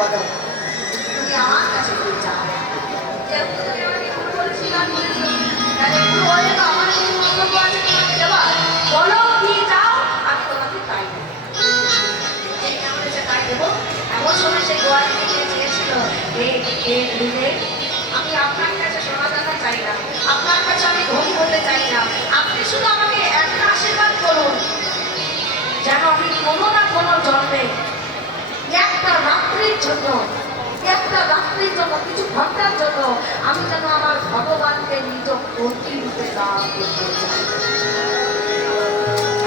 বলো তুমি আমার কাছে কি চাও? যেহেতু তুমি আমাকে ভুল বলেছিলাম তাহলে একটু বলে তো আমার এই মন্তব্য আছে তোমাকে দেওয়ার। বলো কি চাও, আমি তোমাকে তাই দেবো। তাই দেবো। এমন সময় সেই গোয়ালি থেকে চেয়েছিল আমি আপনার কাছে সোনা দানা চাই না, আপনার কাছে আমি ধনী হতে চাই না, আপনি শুধু আমাকে একটা আশীর্বাদ করুন যেন আমি কোনো না কোনো জন্মে একটা রাত্রির জন্য কিছু ঘন্টার জন্য আমি যেন আমার ভগবানকে নিজ প্রতি রূপে লাভ করতে চাই।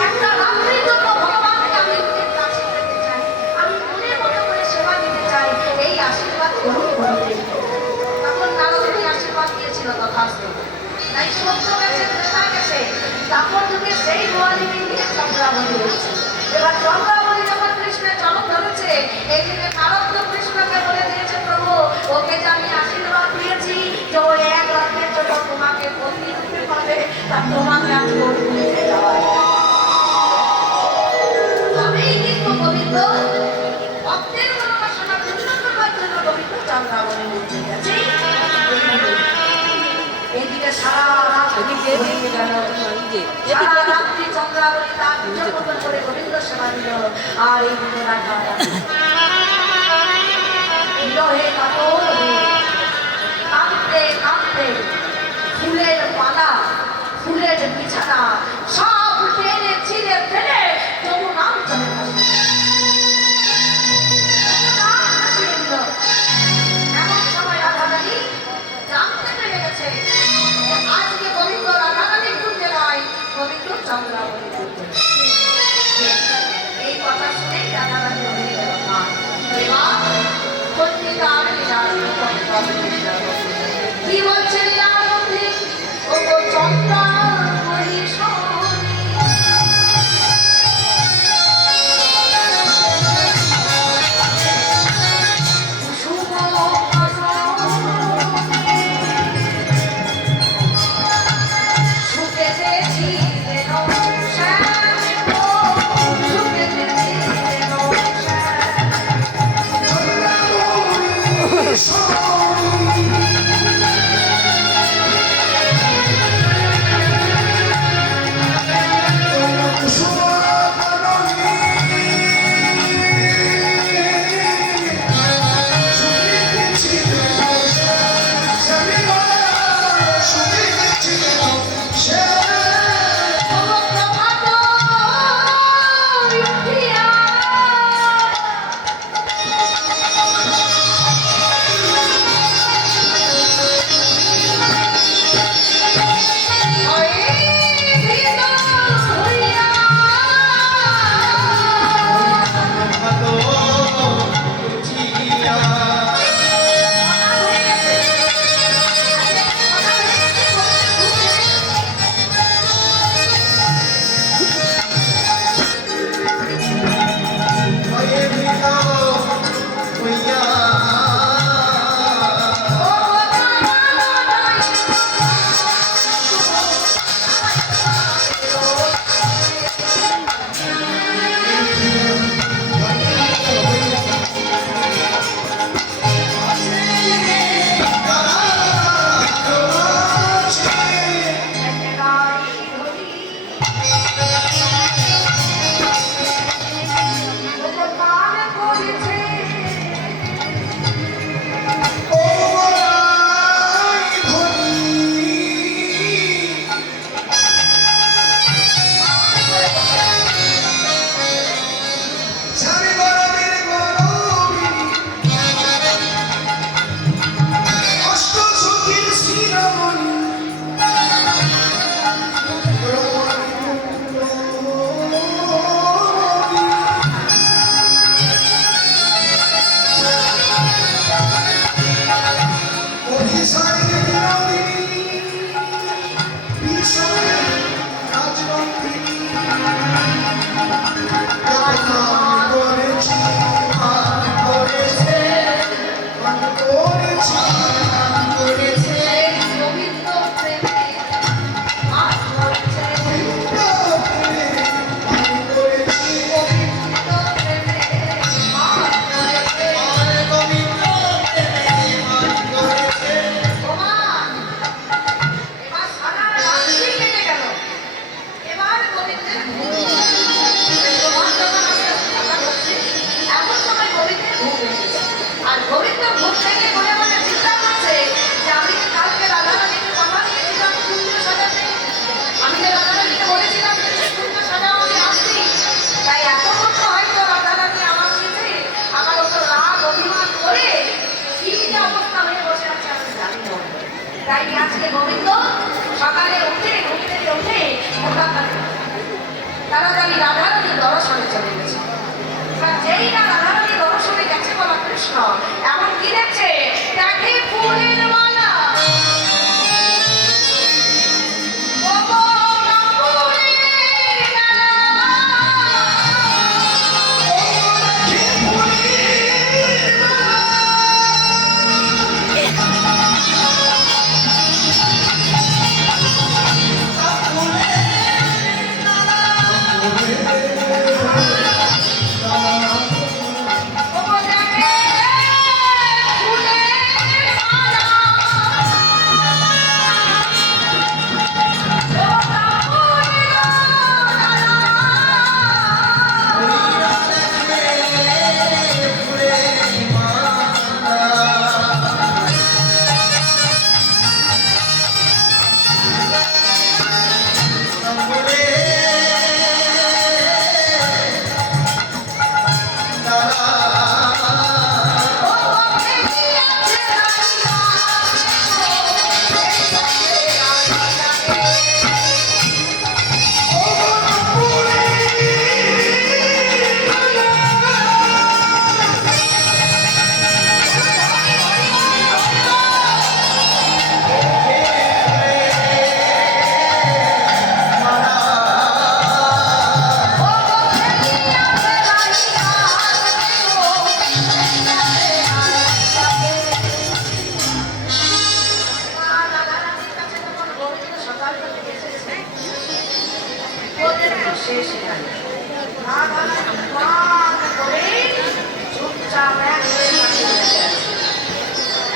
একটা রাত্রির জন্য ভগবানকে আমি নিজের কাছে পেতে চাই, আমি মনের মতো করে সেবা দিতে চাই, এই আশীর্বাদ গ্রহণ করতে। তখন নারদমুনি আশীর্বাদ দিয়েছিল তথাস্তু। তাই সত্য গেছে, ত্রেতা গেছে, তারপর যুগে সেই গোয়ালিনী নিয়ে চন্দ্রাবলী হয়েছে। এবার চন্দ্রাবলী যখন কৃষ্ণের চরণ ধরেছে, এই দিকে নারদ কৃষ্ণকে বলে দিয়েছে, প্রভু ওকে যে আমি আশীর্বাদ দিয়েছি যে ও এক রাত্রের জন্য তোমাকে পত্নী রূপে পাবে, তা তোমাকে আমি নিয়ে যাওয়া তবেই কিন্তু গোবিন্দ ভক্তের মনোবাসনা পূর্ণ করবার জন্য গোবিন্দ চন্দ্রাবলী উঠে গেছে। এইদিকে সারা রাত্রি চন্দ্রাবলী তার পুজো করে গোবিন্দ সেবা দিল। আর এই দিকে রাখা কাঁদতে কাঁদতে ফুলের পালা, ফুলের বিছানা সব টেনে ছিঁড়ে ফেলে যমুনার জলে এমন সময় রাধারানী জানতে পেরে গেছে যে আজকে গোবিন্দ রাধারানী ঘুরতে নয়, গোবিন্দ চন্দ্রাবলী ঘুরতে। এই কথা শুনেই রাধারানী হয়ে গেল মা। তাই আজকে গোবিন্দ সকালে উঠে ঘুম থেকে উঠে তাড়াতাড়ি রাধারানীর দর্শনে চলে গেছে। এবার যেই না রাধারানীর দর্শনে গেছে বলা কৃষ্ণ এমন কি দেখছে, দেখে ফুলের মালা।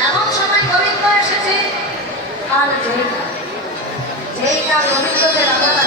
এমন সময় গোবিন্দ এসেছে আর যেই না গোবিন্দকে রাধা